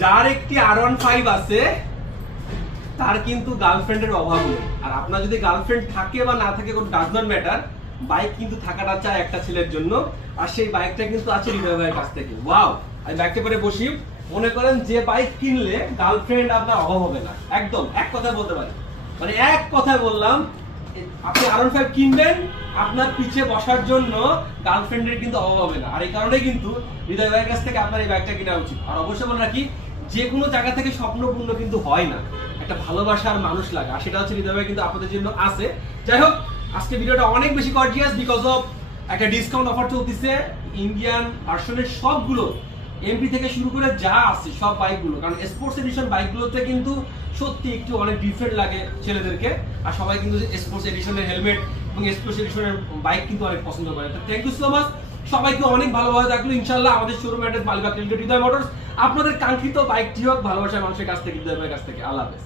যার একটি R15 আছে তার কিন্তু গার্লফ্রেন্ডের অভাব নেই। আর আপনার যদি গার্লফ্রেন্ড থাকে বা না থাকে কোনো ডাজ নট ম্যাটার, বাইক কিন্তু থাকাটা চাই একটা ছেলের জন্য। আর সেই বাইকটা কিন্তু আছে হৃদয় ভাইয়ের কাছ থেকে। ওয়াও, আমি বাইকটা পরে বসি, মনে করেন যে বাইক কিনলে গার্লফ্রেন্ড আপনার অভাব হবে না। একদম এক কথায় বলতে পারি, মানে এক কথায় বললাম, আপনি R15 কিনবেন, আপনার পিছে বসার জন্য গার্লফ্রেন্ডের কিন্তু অভাব হবে না। আর এই কারণে কিন্তু হৃদয় ভাইয়ের কাছ থেকে আপনার এই বাইকটা কেনা উচিত। আর অবশ্যই মনে রাখি, যে কোনো জায়গা থেকে স্বপ্নপূর্ণ কিন্তু হয় না, একটা ভালোবাসার মানুষ লাগে, আর সেটা হচ্ছে হৃদয় ভাই কিন্তু আপনাদের জন্য আছে। যাই হোক, আজকে ভিডিওটা অনেক বেশি গর্জিয়াস বিকজ অফ একটা ডিসকাউন্ট অফার চলতেছে ইন্ডিয়ান ভার্সনের সবগুলো, এমপি থেকে শুরু করে যা আছে সব বাইকগুলো। কারণ স্পোর্টস এডিশন বাইকগুলোতে কিন্তু সত্যি একটু অনেক ডিফারেন্ট লাগে ছেলেদেরকে, আর সবাই কিন্তু স্পোর্টস এডিশনের হেলমেট এবং স্পোর্টস এডিশনের বাইক কিন্তু অনেক পছন্দ করে। তো থ্যাংক ইউ সো মাচ, সবাইকে অনেক ভালোভাবে থাকলো। ইনশাআল্লাহ আমাদের শোরুম অ্যাড্রেস মালিবাগ হৃদয় মোটরস। আপনাদের কাঙ্ক্ষিত বাইকটি হোক ভালোবাসার মানুষের কাছ থেকে, হৃদয় ভাইয়ের কাছ থেকে। আল্লাহ হাফেজ।